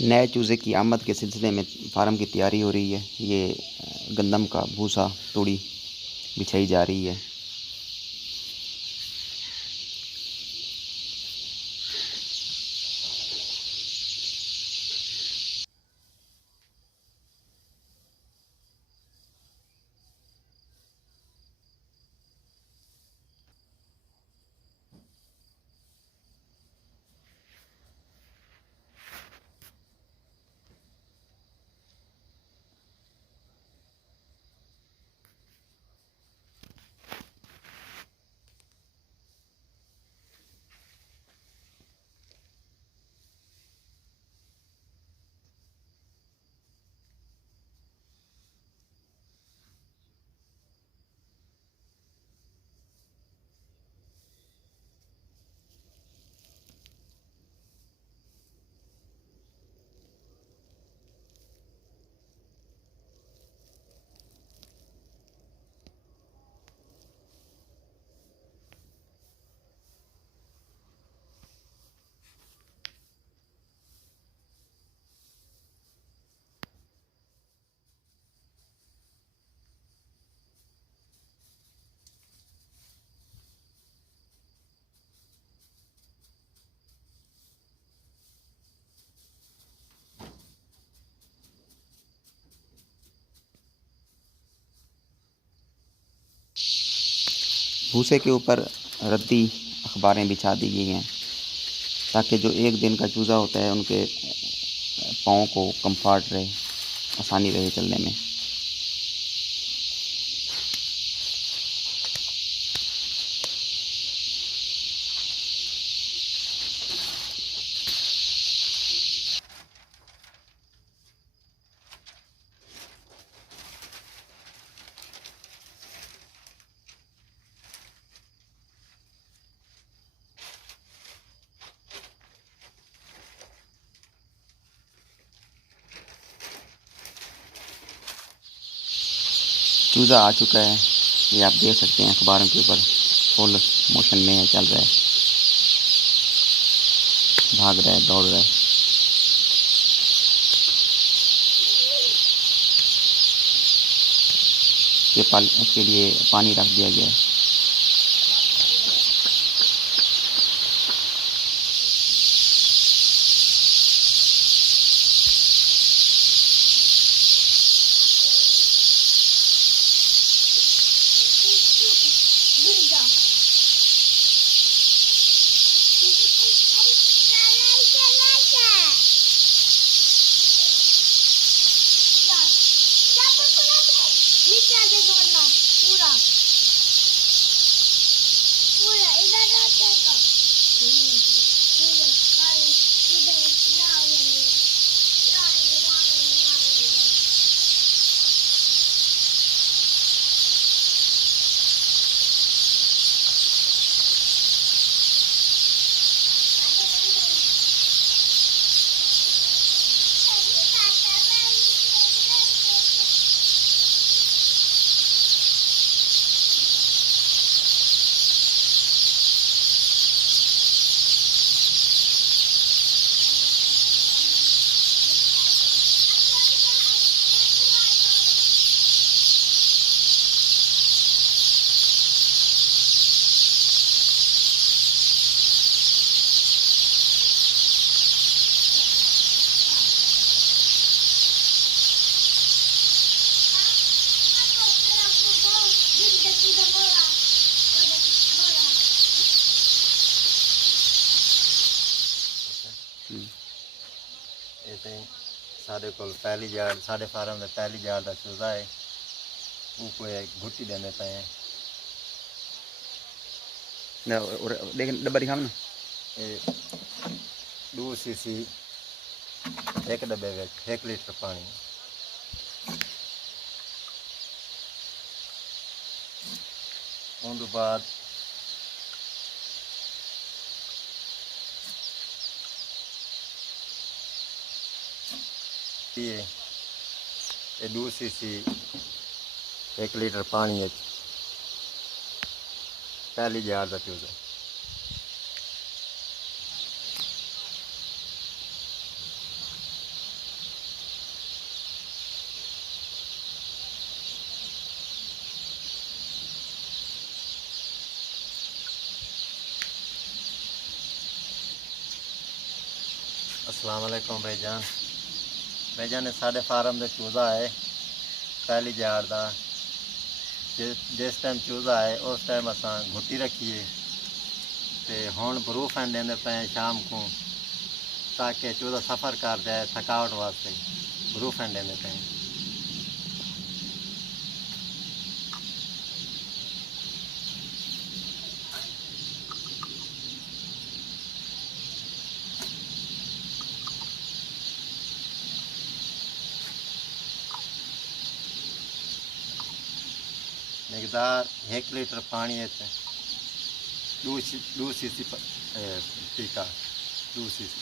नए चूज़े की आमद के सिलसिले में फार्म की तैयारी हो रही है। ये गंदम का भूसा तूड़ी बिछाई जा रही है। भूसे के ऊपर रद्दी अखबारें बिछा दी गई हैं ताकि जो एक दिन का चूज़ा होता है उनके पाँव को कम्फर्ट रहे, आसानी रहे चलने में। चूज़ा आ चुका है, ये आप देख सकते हैं अखबारों के ऊपर फुल मोशन में है, चल रहा है, भाग रहा है, दौड़ रहा है। उसके लिए पानी रख दिया गया है। ऐसे साढ़े को पहली जार साढ़े फार्म में पहली जार का चूजा है वो कोई घुट्टी देने पे हैं लेकिन डब्बा दिखाओ ना। 2 सीसी एक डब्बे में 1 लीटर पानी उन बाद ये 2 सीसी 1 लीटर पानी है पहली जार का चूजा अस्सलाम वालेकुम भाईजान साढ़े फार्म दे चूज़ा है पहली जाड़ दा जिस टाइम चूज़ा है उस टाइम असां घुट्टी रखिए ते हुण ब्रूफन देंदे पे शाम को ताकि चूज़ा सफ़र कर जाए थकावट वास्ते ब्रूफन देंदे पे। मकदार 1 लीटर पानी दू सी टीका 2 cc